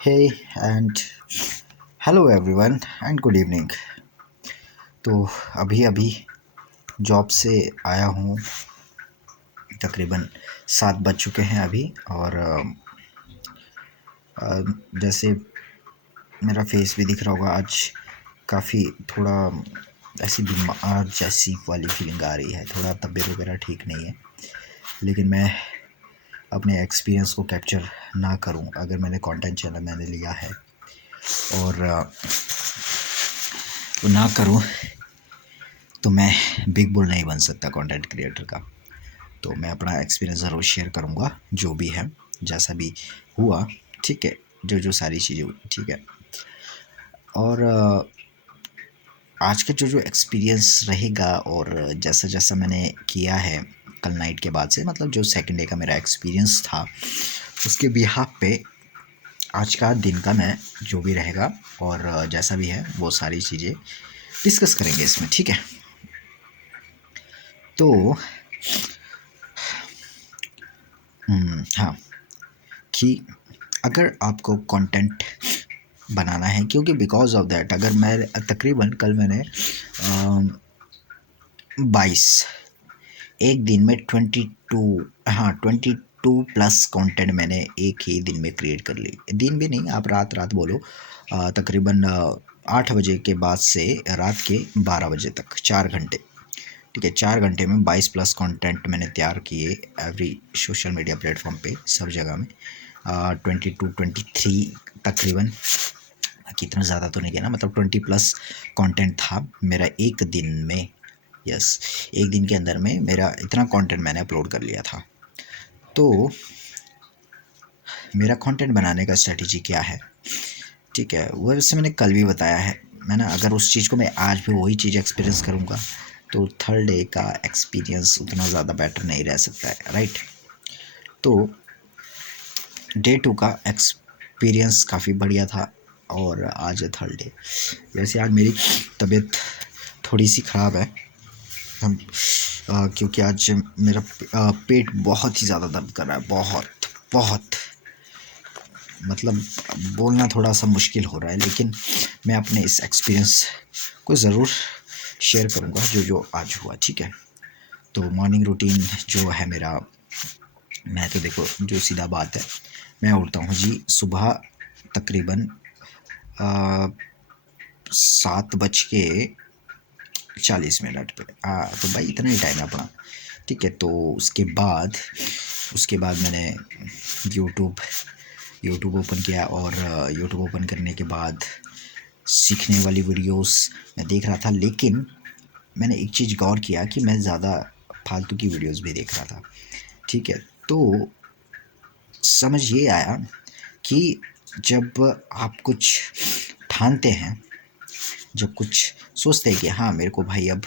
Hey and hello everyone and good evening। तो अभी अभी जॉब से आया हूँ। तकरीबन 7 बज चुके हैं अभी। और जैसे मेरा फेस भी दिख रहा होगा, आज काफ़ी थोड़ा ऐसी बीमार जैसी वाली फीलिंग आ रही है। थोड़ा तबीयत वगैरह ठीक नहीं है, लेकिन मैं अपने एक्सपीरियंस को कैप्चर ना करूं। अगर मैंने कंटेंट चैनल मैंने लिया है और वो ना करूं तो मैं बिग बुल नहीं बन सकता कंटेंट क्रिएटर का। तो मैं अपना एक्सपीरियंस ज़रूर शेयर करूँगा, जो भी है जैसा भी हुआ। ठीक है, जो जो सारी चीज़ें हुई, ठीक है। और आज का जो जो एक्सपीरियंस रहेगा और जैसा जैसा मैंने किया है कल नाइट के बाद से, मतलब जो सेकंड डे का मेरा एक्सपीरियंस था, उसके बिहाफ पे आज का दिन का मैं जो भी रहेगा और जैसा भी है वो सारी चीज़ें डिस्कस करेंगे इसमें, ठीक है। तो हाँ, कि अगर आपको कंटेंट बनाना है, क्योंकि बिकॉज ऑफ दैट अगर मैं तकरीबन कल मैंने 22 एक दिन में 22 प्लस कंटेंट मैंने एक ही दिन में क्रिएट कर ली। दिन भी नहीं, आप रात रात बोलो, तकरीबन 8 बजे के बाद से रात के 12 बजे तक 4 घंटे। ठीक है, 4 घंटे में 22 प्लस कंटेंट मैंने तैयार किए एवरी सोशल मीडिया प्लेटफॉर्म पे, सब जगह में। 22 23 तकरीबन, कितना ज़्यादा तो नहीं गया ना, मतलब 20 प्लस कंटेंट था मेरा एक दिन में। यस, एक दिन के अंदर में मेरा इतना कंटेंट मैंने अपलोड कर लिया था। तो मेरा कंटेंट बनाने का स्ट्रेटजी क्या है, ठीक है, वो वैसे मैंने कल भी बताया है। मैंने अगर उस चीज़ को मैं आज भी वही चीज़ एक्सपीरियंस करूँगा तो थर्ड डे का एक्सपीरियंस उतना ज़्यादा बेटर नहीं रह सकता है, राइट। तो डे 2 का एक्सपीरियंस काफ़ी बढ़िया था और आज है थर्ड डे। वैसे आज मेरी तबीयत थोड़ी सी ख़राब है। हम क्योंकि आज मेरा पेट बहुत ही ज़्यादा दर्द कर रहा है, बहुत बहुत, मतलब बोलना थोड़ा सा मुश्किल हो रहा है, लेकिन मैं अपने इस एक्सपीरियंस को ज़रूर शेयर करूँगा जो जो आज हुआ, ठीक है। तो मॉर्निंग रूटीन जो है मेरा, मैं तो देखो जो सीधा बात है, मैं उठता हूँ जी सुबह तकरीबन 7:40 पे। तो भाई इतना ही टाइम है अपना, ठीक है। तो उसके बाद मैंने यूट्यूब यूट्यूब ओपन किया और यूट्यूब ओपन करने के बाद सीखने वाली वीडियोस मैं देख रहा था, लेकिन मैंने एक चीज़ गौर किया कि मैं ज़्यादा फालतू की वीडियोस भी देख रहा था, ठीक है। तो समझ ये आया कि जब आप कुछ ठानते हैं, जब कुछ सोचते हैं कि हाँ मेरे को भाई अब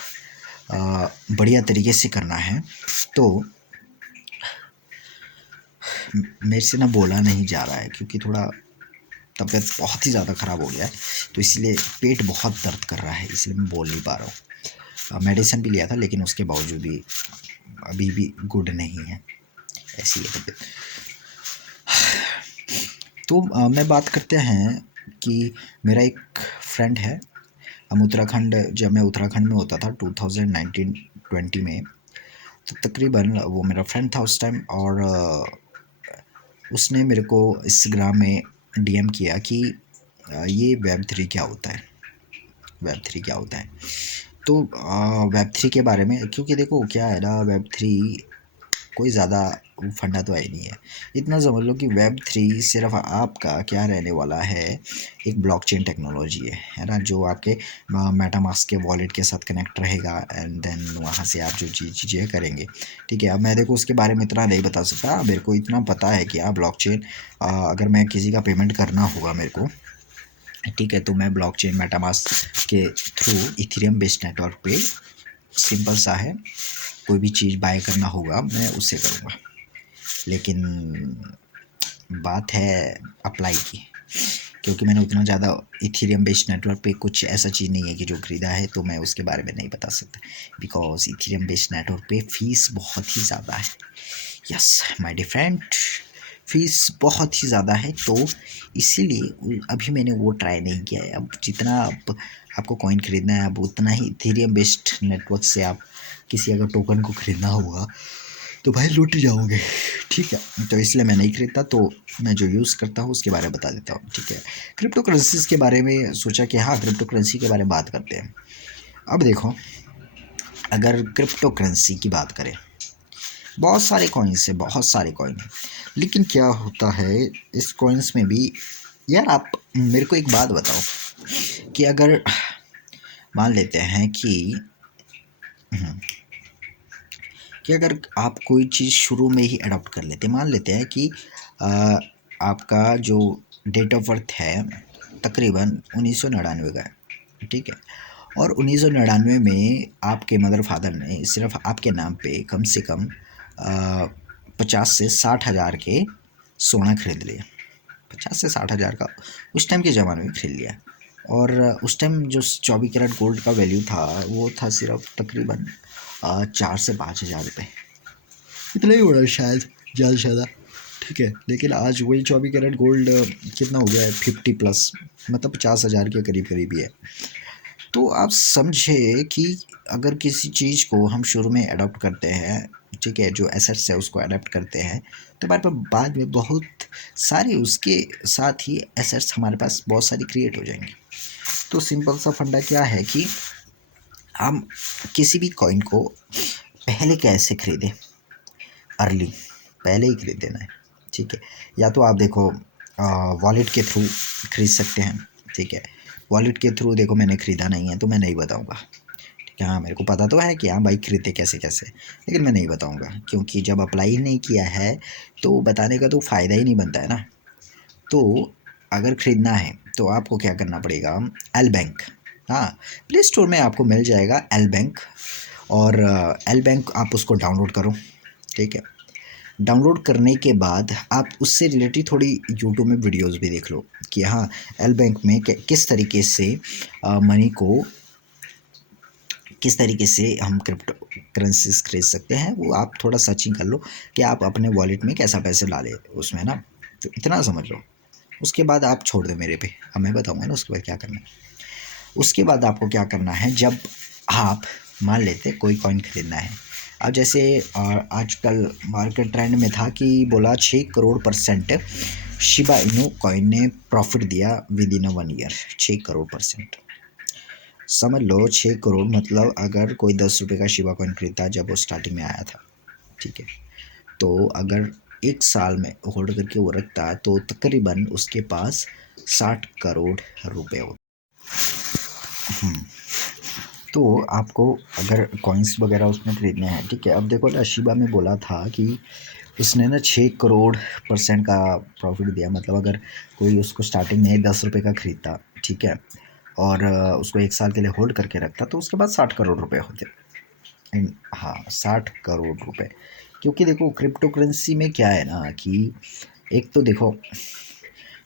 बढ़िया तरीके से करना है, तो मेरे से ना बोला नहीं जा रहा है क्योंकि थोड़ा तबीयत बहुत ही ज़्यादा ख़राब हो गया है, तो इसलिए पेट बहुत दर्द कर रहा है, इसलिए मैं बोल नहीं पा रहा हूँ। मेडिसिन भी लिया था लेकिन उसके बावजूद भी अभी भी गुड नहीं है, ऐसी है तबीयत। तो मैं बात करते हैं कि मेरा एक फ्रेंड है। हम उत्तराखंड, जब मैं उत्तराखंड में होता था 2019-20 में, तो तकरीबन वो मेरा फ्रेंड था उस टाइम। और उसने मेरे को इंस्टाग्राम में डीएम किया कि ये वेब 3 क्या होता है, वेब 3 क्या होता है। तो वेब 3 के बारे में, क्योंकि देखो क्या है ना, वेब 3 कोई ज़्यादा फंडा तो है नहीं है। इतना समझ लो कि वेब 3 सिर्फ आपका क्या रहने वाला है, एक ब्लॉकचेन टेक्नोलॉजी है ना, जो आपके मेटामास्क के वॉलेट के साथ कनेक्ट रहेगा एंड देन वहाँ से आप जो चीज़ें करेंगे, ठीक है। अब मैं देखो उसके बारे में इतना नहीं बता सकता, मेरे को इतना पता है कि ब्लॉकचेन, अगर मैं किसी का पेमेंट करना होगा मेरे को, ठीक है, तो मैं ब्लॉकचेन मेटामास्क के थ्रू इथेरियम बेस्ड नेटवर्क पे, सिंपल सा है, कोई भी चीज़ बाय करना होगा मैं उससे करूँगा। लेकिन बात है अप्लाई की, क्योंकि मैंने उतना ज़्यादा इथेरियम बेस्ड नेटवर्क पे कुछ ऐसा चीज़ नहीं है कि जो ख़रीदा है, तो मैं उसके बारे में नहीं बता सकता, बिकॉज इथेरियम बेस्ड नेटवर्क पे फ़ीस बहुत ही ज़्यादा है। Yes my dear friend, fees बहुत ही ज़्यादा है, तो इसीलिए अभी मैंने वो ट्राई नहीं किया है। अब जितना आप आपको कॉइन ख़रीदना है, अब उतना ही इथेरियम बेस्ड नेटवर्क से आप किसी अगर टोकन को ख़रीदना होगा तो भाई लूट जाओगे, ठीक है। तो इसलिए मैं नहीं खरीदता, तो मैं जो यूज़ करता हूँ उसके बारे में बता देता हूँ, ठीक है। क्रिप्टो करेंसीज़ के बारे में सोचा कि हाँ, क्रिप्टो करेंसी के बारे में बात करते हैं। अब देखो, अगर क्रिप्टो करेंसी की बात करें, बहुत सारे कॉइन्स हैं, बहुत सारे कॉइन हैं, लेकिन क्या होता है इस कॉइन्स में भी, यार आप मेरे को एक बात बताओ कि अगर मान लेते हैं कि अगर आप कोई चीज़ शुरू में ही अडॉप्ट कर लेते, मान लेते हैं कि आ, आपका जो डेट ऑफ बर्थ है तकरीबन 1999 का है, ठीक है। और 1999 में आपके मदर फादर ने सिर्फ आपके नाम पे कम से कम 50 से 60 हज़ार के सोना खरीद लिया। 50 से 60 हज़ार का उस टाइम के ज़माने में खरीद लिया। और उस टाइम जो 24 कैरेट गोल्ड का वैल्यू था वो था सिर्फ तकरीबन 4 से 5 हज़ार रुपये, इतना ही बड़ा शायद, ज़्यादा से ज़्यादा, ठीक है। लेकिन आज वही 24 कैरेट गोल्ड कितना हो गया है, 50+, मतलब 50 हज़ार के करीब करीब ही है। तो आप समझे कि अगर किसी चीज़ को हम शुरू में अडॉप्ट करते हैं, ठीक है, जो एसेट्स है उसको अडॉप्ट करते हैं, तो हमारे पास बाद में बहुत सारे उसके साथ ही एसेट्स हमारे पास बहुत सारी क्रिएट हो जाएंगे। तो सिंपल सा फंडा क्या है कि हम किसी भी कॉइन को पहले कैसे खरीदें, अर्ली, पहले ही खरीद देना है, ठीक है। या तो आप देखो वॉलेट के थ्रू खरीद सकते हैं, ठीक है। वॉलेट के थ्रू देखो मैंने ख़रीदा नहीं है तो मैं नहीं बताऊंगा, ठीक है। हाँ, मेरे को पता तो है कि हाँ भाई खरीदते कैसे कैसे, लेकिन मैं नहीं बताऊंगा, क्योंकि जब अप्लाई ही नहीं किया है तो बताने का तो फ़ायदा ही नहीं बनता है ना। तो अगर ख़रीदना है तो आपको क्या करना पड़ेगा, एल बैंक, हाँ, प्ले स्टोर में आपको मिल जाएगा एल बैंक। और एल बैंक आप उसको डाउनलोड करो, ठीक है। डाउनलोड करने के बाद आप उससे रिलेटेड थोड़ी यूट्यूब में वीडियोस भी देख लो कि हाँ एल बैंक में किस तरीके से मनी को, किस तरीके से हम क्रिप्टो करेंसीज खरीद सकते हैं, वो आप थोड़ा सर्चिंग कर लो कि आप अपने वॉलेट में कैसा पैसे ला ले उसमें ना, तो इतना समझ लो। उसके बाद आप छोड़ दो मेरे पे, अब मैं बताऊँगा ना उसके बाद क्या करना है। उसके बाद आपको क्या करना है, जब आप मान लेते कोई कॉइन खरीदना है, अब जैसे आजकल मार्केट ट्रेंड में था कि बोला 6 करोड़% शिबा इनू कॉइन ने प्रॉफिट दिया विद इन 1 ईयर, 6 करोड़%। समझ लो 6 करोड़, मतलब अगर कोई 10 रुपये का शिबा कॉइन खरीदता जब वो स्टार्टिंग में आया था, ठीक है, तो अगर 1 साल में होल्ड करके वो रखता है तो तकरीबन उसके पास 60 करोड़ रुपये होते। तो आपको अगर कॉइन्स वगैरह उसमें खरीदने हैं, ठीक है। अब देखो ना, शिबा में बोला था कि उसने ना 6 करोड़% का प्रॉफिट दिया, मतलब अगर कोई उसको स्टार्टिंग में 10 रुपये का खरीदता, ठीक है, और उसको 1 साल के लिए होल्ड करके रखता तो उसके बाद 60 करोड़ रुपये होते। हाँ, 60 करोड़ रुपये, क्योंकि देखो क्रिप्टो करेंसी में क्या है ना कि एक तो देखो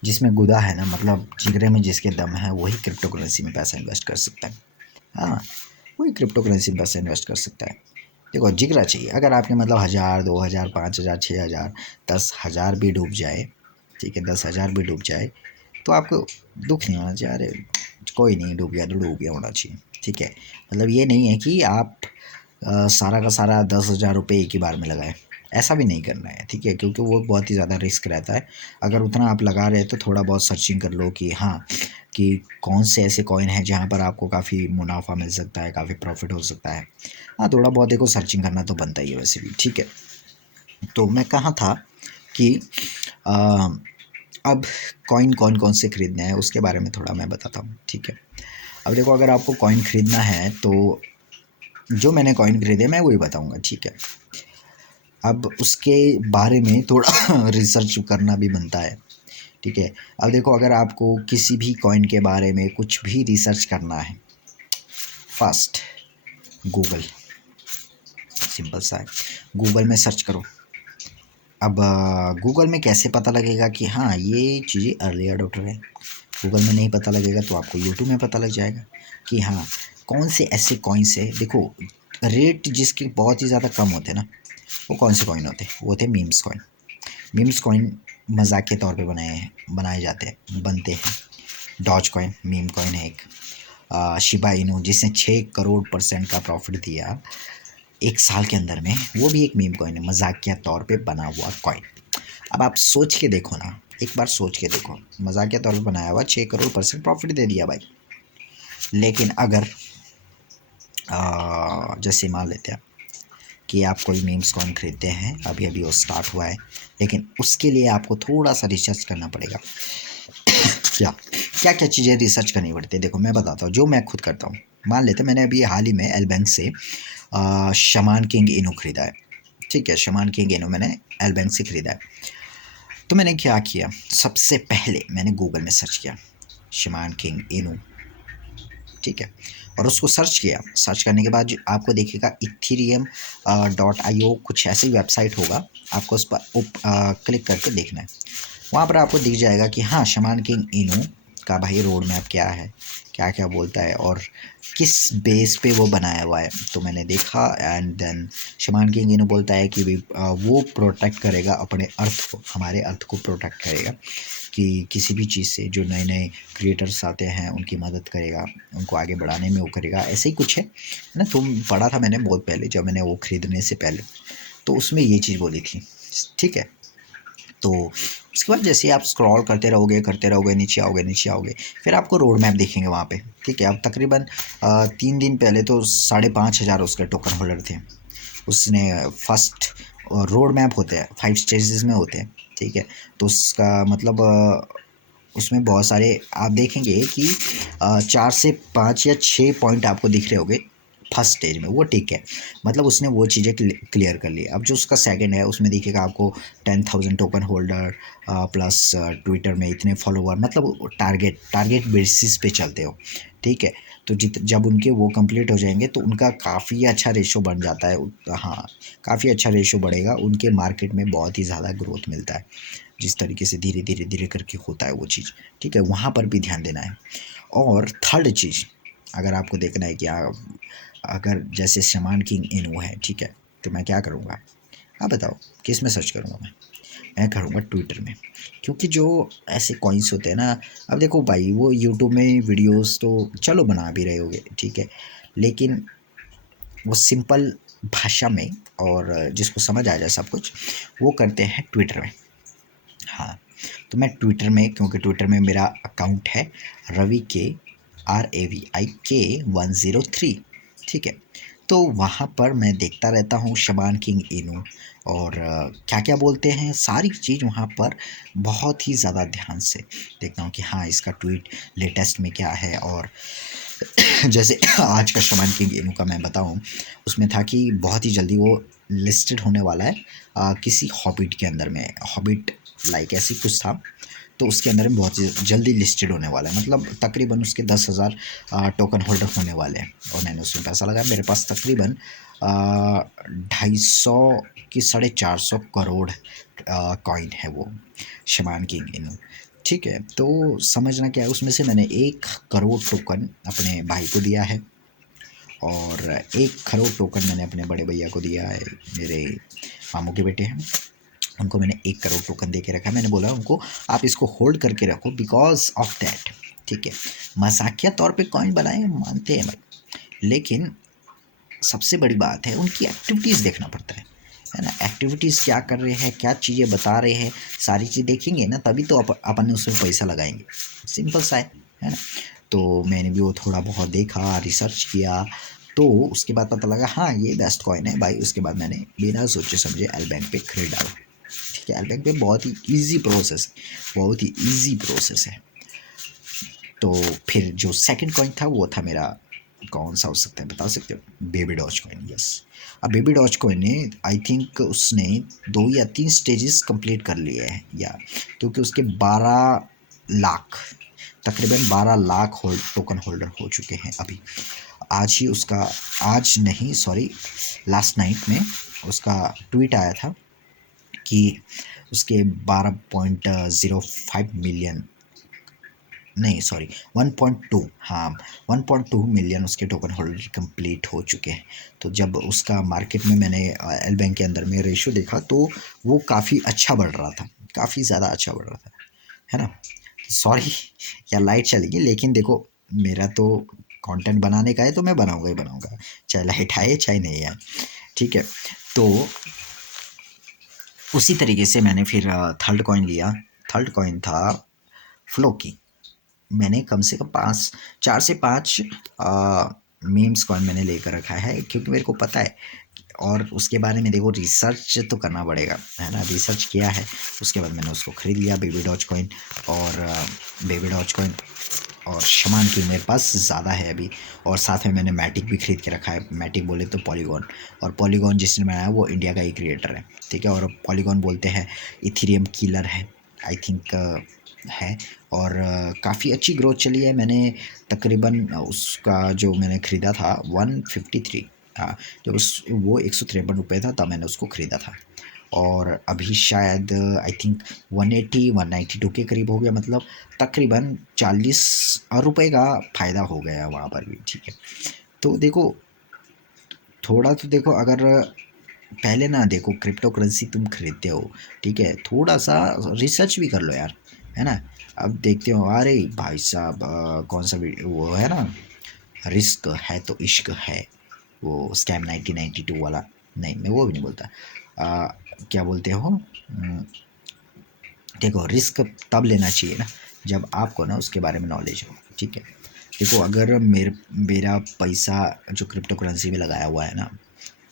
जिसमें गुदा है ना, मतलब जिगरे में जिसके दम है वही क्रिप्टो करेंसी में पैसा इन्वेस्ट कर सकता है। हाँ, वही क्रिप्टो करेंसी में पैसा इन्वेस्ट कर सकता है। देखो जिगरा चाहिए, अगर आपके मतलब 1000, 2000, 5000, 6000, 10,000 भी डूब जाए, ठीक है, 10,000 भी डूब जाए तो आपको दुख नहीं होना चाहिए, अरे कोई नहीं, डूब गया तो डूब गया होना चाहिए, ठीक है। मतलब ये नहीं है कि आप सारा का सारा 10,000 रुपये एक ही बार में लगाएं, ऐसा भी नहीं करना है, ठीक है, क्योंकि वो बहुत ही ज़्यादा रिस्क रहता है। अगर उतना आप लगा रहे हैं तो थोड़ा बहुत सर्चिंग कर लो कि हाँ, कि कौन से ऐसे कॉइन हैं जहाँ पर आपको काफ़ी मुनाफा मिल सकता है, काफ़ी प्रॉफिट हो सकता है। हाँ, थोड़ा बहुत देखो सर्चिंग करना तो बनता ही है वैसे भी, ठीक है। तो मैं कहाँ था कि आ, अब कॉइन कौन कौन से ख़रीदने हैं उसके बारे में थोड़ा मैं बताता हूँ, ठीक है। अब देखो अगर आपको कॉइन ख़रीदना है तो जो मैंने कॉइन ख़रीदे मैं वही बताऊँगा, ठीक है। अब उसके बारे में थोड़ा रिसर्च करना भी बनता है, ठीक है। अब देखो अगर आपको किसी भी कॉइन के बारे में कुछ भी रिसर्च करना है, फर्स्ट गूगल, सिंपल सा है, गूगल में सर्च करो। अब गूगल में कैसे पता लगेगा कि हाँ ये चीज़ें अर्ली अडॉप्टर है, गूगल में नहीं पता लगेगा तो आपको यूट्यूब में पता लग जाएगा कि हाँ कौन से ऐसे कॉइन्स है। देखो रेट जिसके बहुत ही ज़्यादा कम होते हैं ना, वो कौन से कॉइन होते हैं, वो होते हैं मीम्स कॉइन। मीम्स कॉइन मजाक के तौर पे बनाए जाते हैं, बनते हैं। डॉज कॉइन मीम कॉइन है एक। शिबा इनू जिसने 6 करोड़% का प्रॉफिट दिया 1 साल के अंदर में, वो भी एक मीम कॉइन है, मजाकिया तौर पे बना हुआ कॉइन। अब आप सोच के देखो ना, एक बार सोच के देखो, मजाकिया तौर पे बनाया हुआ 6 करोड़% प्रॉफिट दे दिया भाई। लेकिन अगर जैसे मान लेते हैं कि आप कोई मीम्स कॉइन खरीदते हैं, अभी अभी वो स्टार्ट हुआ है, लेकिन उसके लिए आपको थोड़ा सा रिसर्च करना पड़ेगा। क्या क्या क्या चीज़ें रिसर्च करनी पड़ती है, देखो मैं बताता हूँ जो मैं खुद करता हूँ। मान लेते हैं मैंने अभी हाल ही में एल बैंक से शमान किंग इनू खरीदा है, ठीक है। शमान किंग इनू मैंने एल बैंक से खरीदा है। तो मैंने क्या किया, सबसे पहले मैंने गूगल में सर्च किया शमान किंग इनू, ठीक है। और उसको सर्च किया, सर्च करने के बाद आपको दिखेगा ethereum.io कुछ ऐसी वेबसाइट होगा, आपको उस पर क्लिक करके देखना है। वहाँ पर आपको दिख जाएगा कि हाँ शमान किंग इनू का भाई रोड मैप क्या है, क्या क्या बोलता है और किस बेस पे वो बनाया हुआ है। तो मैंने देखा एंड देन शमान किंग इनू बोलता है कि वो प्रोटेक्ट करेगा अपने अर्थ को, हमारे अर्थ को प्रोटेक्ट करेगा कि किसी भी चीज़ से जो नए नए क्रिएटर्स आते हैं उनकी मदद करेगा, उनको आगे बढ़ाने में वो करेगा, ऐसे ही कुछ है ना। तुम पढ़ा था मैंने बहुत पहले जब मैंने वो खरीदने से पहले, तो उसमें ये चीज़ बोली थी, ठीक है। तो उसके बाद जैसे आप स्क्रॉल करते रहोगे नीचे आओगे, फिर आपको रोड मैप देखेंगे वहाँ पे, ठीक है। अब तकरीबन 3 दिन पहले तो 5,500 उसके टोकन होल्डर थे। उसने फर्स्ट रोड मैप होते हैं 5 स्टेजेस में होते हैं, ठीक है। तो उसका मतलब उसमें बहुत सारे आप देखेंगे कि 4 से 5 या 6 पॉइंट आपको दिख रहे होंगे फर्स्ट स्टेज में, वो ठीक है, मतलब उसने वो चीज़ें क्लियर कर ली। अब जो उसका सेकंड है उसमें दिखेगा आपको 10,000 टोकन होल्डर प्लस ट्विटर में इतने फॉलोवर, मतलब टारगेट बेसिस पे चलते हो, ठीक है। तो जब उनके वो कंप्लीट हो जाएंगे तो उनका काफ़ी अच्छा रेशो बन जाता है, हाँ काफ़ी अच्छा रेशो बढ़ेगा, उनके मार्केट में बहुत ही ज़्यादा ग्रोथ मिलता है। जिस तरीके से धीरे धीरे धीरे करके होता है वो चीज़, ठीक है, वहाँ पर भी ध्यान देना है। और थर्ड चीज़ अगर आपको देखना है कि अगर जैसे शमान किंग इनू है, ठीक है, तो मैं क्या करूँगा, आप बताओ किस में सर्च करूँगा मैं करूँगा ट्विटर में, क्योंकि जो ऐसे कॉइन्स होते हैं ना, अब देखो भाई वो यूट्यूब में वीडियोस तो चलो बना भी रहे होगे, ठीक है, लेकिन वो सिंपल भाषा में और जिसको समझ आ जाए सब कुछ, वो करते हैं ट्विटर में। हाँ, तो मैं ट्विटर में, क्योंकि ट्विटर में मेरा अकाउंट है रवि के RAVIK103, ठीक है। तो वहाँ पर मैं देखता रहता हूँ शमान किंग इनू और क्या क्या बोलते हैं, सारी चीज़ वहाँ पर बहुत ही ज़्यादा ध्यान से देखता हूँ कि हाँ इसका ट्वीट लेटेस्ट में क्या है। और जैसे आज का शमान किंग इनू का मैं बताऊँ, उसमें था कि बहुत ही जल्दी वो लिस्टेड होने वाला है किसी हॉबिट के अंदर में, हॉबिट लाइक ऐसी कुछ था, तो उसके अंदर में बहुत ही जल्दी लिस्टेड होने वाला है, मतलब तकरीबन उसके 10,000 टोकन होल्डर होने वाले हैं। और मैंने उसमें पैसा लगाया, मेरे पास तकरीबन 250 की 450 करोड़ कॉइन है वो शमान किंग इनू, ठीक है। तो समझना क्या है, उसमें से मैंने 1 करोड़ टोकन अपने भाई को दिया है और 1 करोड़ टोकन मैंने अपने बड़े भैया को दिया है, मेरे मामू के बेटे हैं, उनको मैंने 1 करोड़ टोकन दे के रखा है। मैंने बोला उनको आप इसको होल्ड करके रखो बिकॉज ऑफ दैट, ठीक है। मजाकिया तौर पे कॉइन बनाए मानते हैं भाई, लेकिन सबसे बड़ी बात है उनकी एक्टिविटीज़ देखना पड़ता है ना। एक्टिविटीज़ क्या कर रहे हैं, क्या चीज़ें बता रहे हैं, सारी चीज़ देखेंगे ना, तभी तो अपन उसमें पैसा लगाएंगे, सिंपल सा है ना। तो मैंने भी वो थोड़ा बहुत देखा, रिसर्च किया, तो उसके बाद पता लगा हाँ ये बेस्ट कॉइन है भाई। उसके बाद मैंने बिना सोचे समझे एल बैंक पे खरीद डाला, ठीक है। एल बैंक पे बहुत ही ईजी प्रोसेस, बहुत ही ईजी प्रोसेस है। तो फिर जो सेकंड कॉइन था वो था मेरा, कौन सा हो सकता है बता सकते हो, बेबी डॉज कॉइन, यस। अब बेबी डॉज कॉइन ने आई थिंक उसने 2 या 3 स्टेजेस कंप्लीट कर लिए हैं, या क्योंकि उसके 12 लाख, तकरीबन 12 लाख टोकन होल्डर हो चुके हैं अभी। आज ही उसका, आज नहीं सॉरी, लास्ट नाइट में उसका ट्वीट आया था कि उसके 12.05 मिलियन, नहीं सॉरी 1.2, हाँ 1.2 मिलियन उसके टोकन होल्डर कंप्लीट हो चुके हैं। तो जब उसका मार्केट में मैंने एल बैंक के अंदर में रेशो देखा तो वो काफ़ी अच्छा बढ़ रहा था, काफ़ी ज़्यादा अच्छा बढ़ रहा था, है ना। सॉरी यार लाइट चली गई, लेकिन देखो मेरा तो कंटेंट बनाने का है तो मैं बनाऊंगा ही बनाऊंगा, चाहे लाइट आए चाहे नहीं आए, ठीक है। तो उसी तरीके से मैंने फिर थर्ड कॉइन लिया। थर्ड कॉइन था फ्लोकी। मैंने कम से कम 4 से 5 मीम्स कॉइन मैंने लेकर रखा है, क्योंकि मेरे को पता है। और उसके बारे में देखो रिसर्च तो करना पड़ेगा, है ना। रिसर्च किया है, उसके बाद मैंने उसको ख़रीद लिया, बेबी डॉज कॉइन। और बेबी डॉज कॉइन और शमान की मेरे पास ज़्यादा है अभी। और साथ में मैंने मैटिक भी खरीद के रखा है। मैटिक बोले तो पॉलीगॉन, और पॉलीगॉन जिसने बनाया वो इंडिया का ही क्रिएटर है, ठीक है। और पॉलीगॉन बोलते हैं इथीरियम किलर है, आई थिंक है। और काफ़ी अच्छी ग्रोथ चली है। मैंने तकरीबन उसका जो मैंने ख़रीदा था 153, हाँ, जब उस वो 153 रुपये था तब मैंने उसको ख़रीदा था। और अभी शायद आई थिंक 180 192 के करीब हो गया, मतलब तकरीबन 40 रुपये का फ़ायदा हो गया वहाँ पर भी, ठीक है। तो देखो थोड़ा तो देखो, अगर पहले ना देखो क्रिप्टो करेंसी तुम खरीदते हो, ठीक है, थोड़ा सा रिसर्च भी कर लो यार, है ना। अब देखते हो अरे भाई साहब कौन सा वो है ना, रिस्क है तो इश्क है, वो स्कैम 1992 वाला। नहीं मैं वो भी नहीं बोलता। क्या बोलते हो, देखो रिस्क तब लेना चाहिए ना जब आपको ना उसके बारे में नॉलेज हो, ठीक है। देखो अगर मेरा पैसा जो क्रिप्टो करेंसी में लगाया हुआ है ना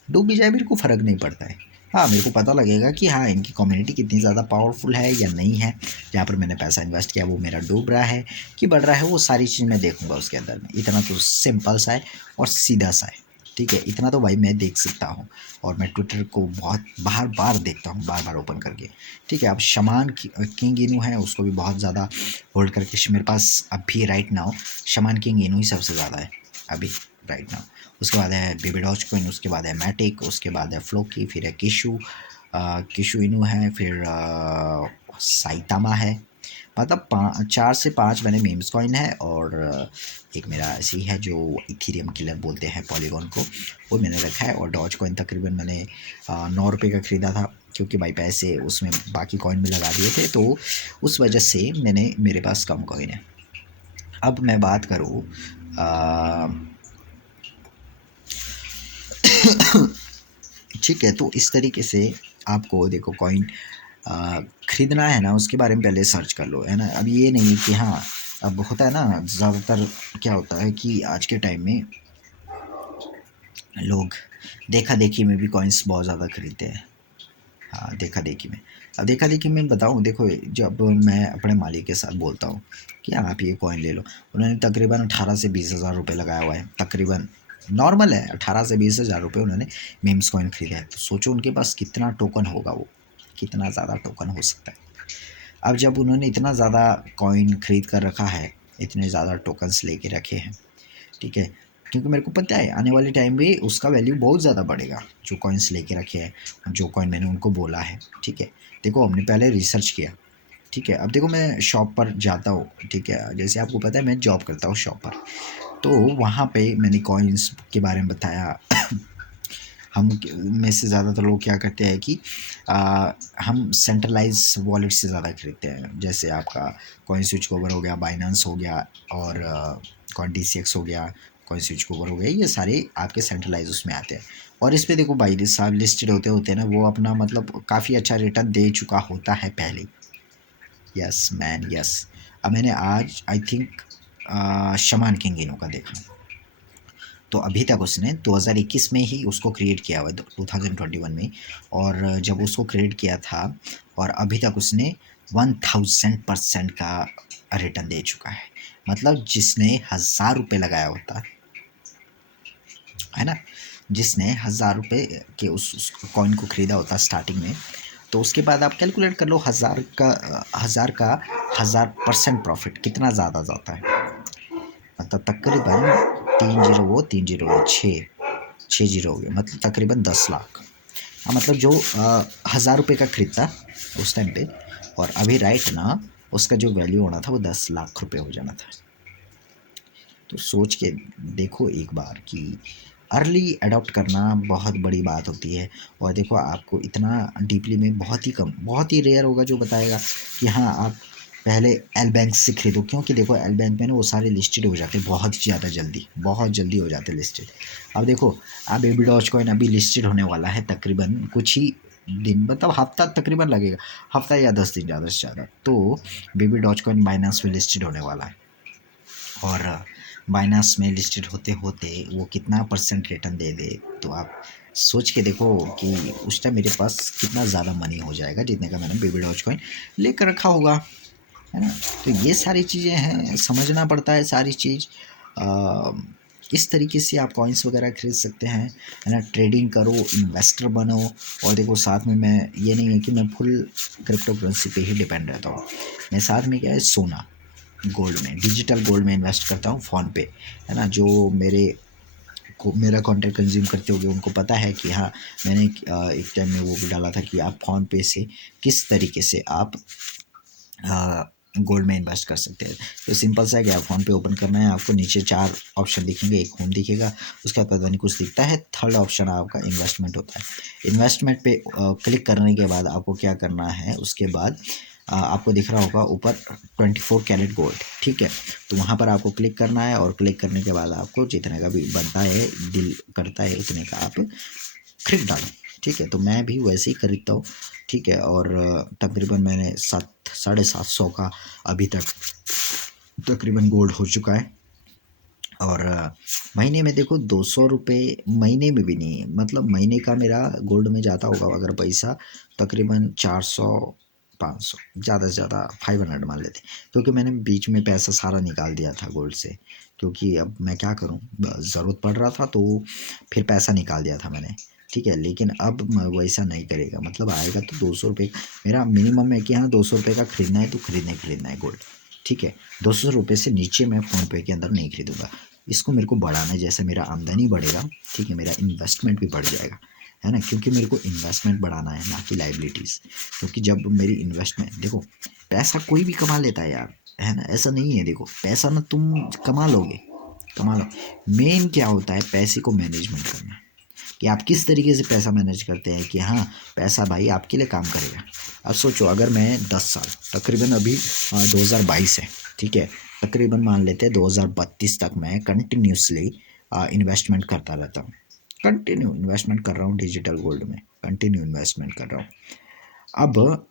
डूब भी जाए, मेरे को फ़र्क नहीं पड़ता है। हाँ मेरे को पता लगेगा कि हाँ इनकी कम्युनिटी कितनी ज़्यादा पावरफुल है या नहीं है, जहाँ पर मैंने पैसा इन्वेस्ट किया वो मेरा डूब रहा है कि बढ़ रहा है, वो सारी चीज़ मैं देखूंगा उसके अंदर में। इतना तो सिंपल सा है और सीधा सा है, ठीक है। इतना तो भाई मैं देख सकता हूँ। और मैं ट्विटर को बहुत बार बार देखता हूँ, बार बार ओपन करके, ठीक है। अब शमान किंग इनू है, उसको भी बहुत ज़्यादा होल्ड करके मेरे पास अभी राइट नाउ शमान किंग इनू ही सबसे ज़्यादा है अभी राइट नाउ। उसके बाद है बेबी डॉज कॉइन, उसके बाद है मैटिक, उसके बाद है फ्लोकी, फिर है किशु, किशु इनू है, फिर साइतामा है। मतलब 4 से 5 मैंने मीम्स कॉइन है। और एक मेरा ऐसी है जो इथीरियम किलर बोलते हैं पॉलीगॉन को, वो मैंने रखा है। और डॉज कॉइन तकरीबन मैंने 9 रुपये का ख़रीदा था, क्योंकि भाई पैसे उसमें बाकी कॉइन में लगा दिए थे, तो उस वजह से मेरे पास कम कॉइन है। अब मैं बात करूँ ठीक है, तो इस तरीके से आपको देखो कॉइन ख़रीदना है ना, उसके बारे में पहले सर्च कर लो, है ना। अब ये नहीं कि हाँ, अब होता है ना ज़्यादातर क्या होता है कि आज के टाइम में लोग देखा देखी में भी कॉइन्स बहुत ज़्यादा खरीदते हैं। हाँ देखा देखी में, अब देखा देखी में बताऊँ, देखो जब मैं अपने मालिक के साथ बोलता हूँ कि हाँ आप ये कॉइन ले लो, उन्होंने तकरीबन 18 से 20 हज़ार रुपये लगाया हुआ है, तकरीबन नॉर्मल है 18 से 20 हज़ार रुपये उन्होंने मीम्स कॉइन खरीदा है। तो सोचो उनके पास कितना टोकन होगा, वो कितना ज़्यादा टोकन हो सकता है। अब जब उन्होंने इतना ज़्यादा कॉइन खरीद कर रखा है, इतने ज़्यादा टोकन्स लेके रखे हैं, ठीक है, क्योंकि मेरे को पता है आने वाले टाइम में उसका वैल्यू बहुत ज़्यादा बढ़ेगा, जो कॉइन्स लेके रखे हैं, जो कॉइन मैंने उनको बोला है, ठीक है। देखो हमने पहले रिसर्च किया, ठीक है। अब देखो मैं शॉप पर जाता हूँ, ठीक है, जैसे आपको पता है मैं जॉब करता हूँ शॉप पर, तो वहाँ पे मैंने कॉइन्स के बारे में बताया। हम में से ज़्यादातर लोग क्या करते हैं कि हम सेंट्रलाइज वॉलेट से ज़्यादा खरीदते हैं, जैसे आपका कॉइन स्विच कवर हो गया, बाइनेंस हो गया, और कॉइन DCX हो गया, कॉइन स्विच कवर हो गया, ये सारे आपके सेंट्रलाइज उसमें आते हैं। और इस पे देखो भाई साहब लिस्टेड होते होते ना वो अपना मतलब काफ़ी अच्छा रिटर्न दे चुका होता है पहले। Yes man yes. अब मैंने आज आई थिंक शमान किंगिनो का देखा, तो अभी तक उसने 2021 में ही उसको क्रिएट किया हुआ है, 2021 में। और जब उसको क्रिएट किया था और अभी तक उसने 1000% का रिटर्न दे चुका है। मतलब जिसने 1000 रुपये लगाया होता है ना, जिसने 1000 रुपये के उस कॉइन को ख़रीदा होता स्टार्टिंग में, तो उसके बाद आप कैलकुलेट कर लो 1000% प्रॉफिट कितना ज़्यादा जाता है। मतलब तकरीबन 3 जीरो वो 6 जीरो हो गया, मतलब तकरीबन 10 लाख। हाँ मतलब जो 1000 रुपये का खरीदता उस टाइम पे, और अभी राइट ना उसका जो वैल्यू होना था वो 10 लाख रुपये हो जाना था। तो सोच के देखो एक बार कि अर्ली अडॉप्ट करना बहुत बड़ी बात होती है। और देखो आपको इतना डीपली में बहुत ही रेयर होगा जो बताएगा कि हाँ आप पहले एल बैंक से खरीदो, क्योंकि देखो एल बैंक में ना वो सारे लिस्टेड हो जाते हैं बहुत ज़्यादा जल्दी, बहुत जल्दी हो जाते हैं लिस्टेड। अब देखो अब बेबी डॉज कॉइन अभी लिस्टेड होने वाला है तकरीबन कुछ ही दिन, मतलब हफ्ता तकरीबन लगेगा, हफ्ता या 10 दिन ज़्यादा से ज़्यादा। तो बेबी डॉज कॉइन बाइनांस में लिस्टेड होने वाला है, और बाइनांस में लिस्टेड होते होते वो कितना परसेंट रिटर्न दे दे, तो आप सोच के देखो कि उस टाइम मेरे पास कितना ज़्यादा मनी हो जाएगा जितने का मैंने बेबी डॉज कॉइन लेकर रखा होगा, है ना। तो ये सारी चीज़ें हैं, समझना पड़ता है सारी चीज़। इस तरीके से आप कॉइन्स वगैरह खरीद सकते हैं, है ना। ट्रेडिंग करो, इन्वेस्टर बनो। और देखो साथ में मैं ये नहीं है कि मैं फुल क्रिप्टो करेंसी पे ही डिपेंड रहता हूँ, मैं साथ में क्या है सोना गोल्ड में, डिजिटल गोल्ड में इन्वेस्ट करता हूँ फ़ोन पे, है ना। जो मेरा कंटेंट कंज्यूम करते होंगे उनको पता है कि हाँ मैंने एक टाइम में वो भी डाला था कि आप फ़ोन पे से किस तरीके से आप गोल्ड में इन्वेस्ट कर सकते हैं। तो सिंपल सा है कि आप फ़ोन पे ओपन करना है, आपको नीचे 4 ऑप्शन दिखेंगे, एक होम दिखेगा, उसके बाद पता नहीं कुछ दिखता है, थर्ड ऑप्शन आपका इन्वेस्टमेंट होता है। इन्वेस्टमेंट पे क्लिक करने के बाद आपको क्या करना है, उसके बाद आपको दिख रहा होगा ऊपर 24 कैरेट गोल्ड, ठीक है। तो वहाँ पर आपको क्लिक करना है, और क्लिक करने के बाद आपको जितने का भी बनता है, दिल करता है उतने का आप खरीद डालो, ठीक है। तो मैं भी वैसे ही खरीदता हूँ, ठीक है। और तकरीबन मैंने 750 का अभी तक तकरीबन गोल्ड हो चुका है। और महीने में देखो 200 रुपये, महीने में भी नहीं, मतलब महीने का मेरा गोल्ड में जाता होगा अगर पैसा तकरीबन 400 500, ज़्यादा से ज़्यादा 500 मान लेते, क्योंकि मैंने बीच में पैसा सारा निकाल दिया था गोल्ड से, क्योंकि अब मैं क्या करूं, ज़रूरत पड़ रहा था तो फिर पैसा निकाल दिया था मैंने, ठीक है। लेकिन अब वैसा नहीं करेगा, मतलब आएगा तो 200 रुपये, मेरा मिनिमम है कि हाँ 200 रुपये का खरीदना है तो खरीदना है गोल्ड, ठीक है। 200 रुपये से नीचे मैं फ़ोनपे के अंदर नहीं खरीदूँगा। इसको मेरे को बढ़ाना है, जैसे मेरा आमदनी बढ़ेगा, ठीक है, मेरा इन्वेस्टमेंट भी बढ़ जाएगा, है ना। क्योंकि मेरे को इन्वेस्टमेंट बढ़ाना है, ना कि लाइबिलिटीज़। क्योंकि जब मेरी इन्वेस्टमेंट देखो, पैसा कोई भी कमा लेता है यार, है ना, ऐसा नहीं है। देखो पैसा ना तुम कमा लोगे, कमा लो, मेन क्या होता है पैसे को मैनेजमेंट करना, कि आप किस तरीके से पैसा मैनेज करते हैं कि हाँ पैसा भाई आपके लिए काम करेगा। अब सोचो अगर मैं 10 साल, तकरीबन अभी 2022 है, ठीक है, तकरीबन मान लेते हैं 2032 तक मैं कंटिन्यूसली इन्वेस्टमेंट करता रहता हूँ, कंटिन्यू इन्वेस्टमेंट कर रहा हूँ डिजिटल गोल्ड में, कंटिन्यू इन्वेस्टमेंट कर रहा हूँ। अब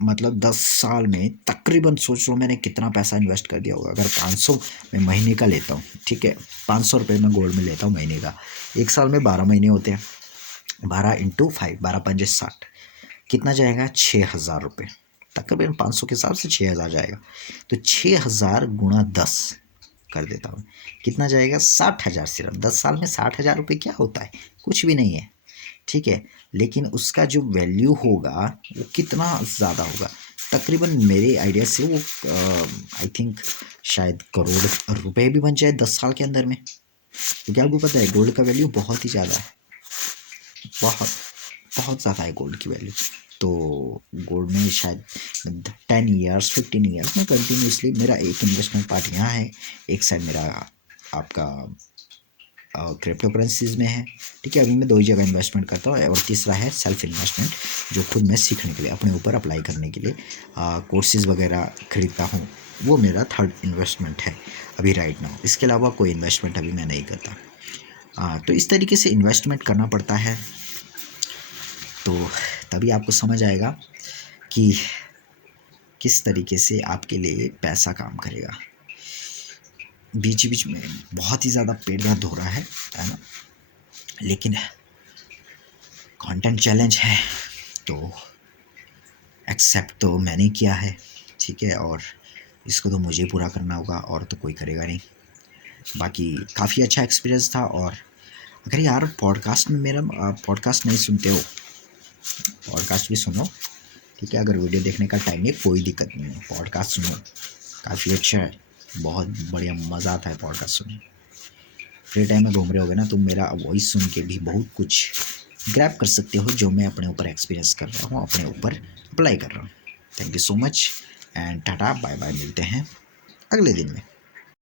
मतलब 10 साल में तकरीबन सोच लो मैंने कितना पैसा इन्वेस्ट कर दिया होगा। अगर 500 मैं महीने का लेता हूँ, ठीक है, 500 रुपये मैं गोल्ड में लेता हूँ महीने का, एक साल में 12 महीने होते हैं, 12 × 5, 12×5 = 60, कितना जाएगा 6,000 रुपये, तकरीबन 500 के हिसाब से 6,000 जाएगा। तो 6,000 × 10 कर देता हूँ, कितना जाएगा 60,000। सिर्फ 10 साल में 60,000 रुपये क्या होता है, कुछ भी नहीं है, ठीक है। लेकिन उसका जो वैल्यू होगा वो कितना ज़्यादा होगा, तकरीबन मेरे आइडिया से वो आई थिंक शायद करोड़ रुपए भी बन जाए 10 साल के अंदर में। क्योंकि आपको पता है गोल्ड का वैल्यू बहुत ही ज़्यादा है, बहुत बहुत ज़्यादा है गोल्ड की वैल्यू। तो गोल्ड में शायद 10 ईयर्स 15 ईयर्स में कंटिन्यूसली मेरा एक इन्वेस्टमेंट पार्ट यहाँ है, एक साइड मेरा आपका क्रिप्टो करेंसीज में है, ठीक है। अभी मैं 2 ही जगह इन्वेस्टमेंट करता हूँ, और तीसरा है सेल्फ इन्वेस्टमेंट, जो खुद मैं सीखने के लिए अपने ऊपर अप्लाई करने के लिए कोर्सेज वगैरह खरीदता हूँ, वो मेरा थर्ड इन्वेस्टमेंट है अभी राइट नाउ। इसके अलावा कोई इन्वेस्टमेंट अभी मैं नहीं करता। तो इस तरीके से इन्वेस्टमेंट करना पड़ता है, तो तभी आपको समझ आएगा कि किस तरीके से आपके लिए पैसा काम करेगा। बीच बीच में बहुत ही ज़्यादा पेट दर्द हो रहा है ना, लेकिन कंटेंट चैलेंज है तो एक्सेप्ट तो मैंने किया है, ठीक है, और इसको तो मुझे पूरा करना होगा, और तो कोई करेगा नहीं। बाकी काफ़ी अच्छा एक्सपीरियंस था। और अगर यार पॉडकास्ट में मेरा पॉडकास्ट नहीं सुनते हो, पॉडकास्ट भी सुनो, ठीक है। अगर वीडियो देखने का टाइम नहीं, कोई दिक्कत नहीं है, पॉडकास्ट सुनो, काफ़ी अच्छा है, बहुत बढ़िया मज़ा आता है पॉडकास्ट सुनने। फ्री टाइम में घूम रहे होगे ना, तुम मेरा वॉइस सुन के भी बहुत कुछ ग्रैब कर सकते हो, जो मैं अपने ऊपर एक्सपीरियंस कर रहा हूँ, अपने ऊपर अप्लाई कर रहा हूँ। Thank you so much and tata bye bye, मिलते हैं अगले दिन में।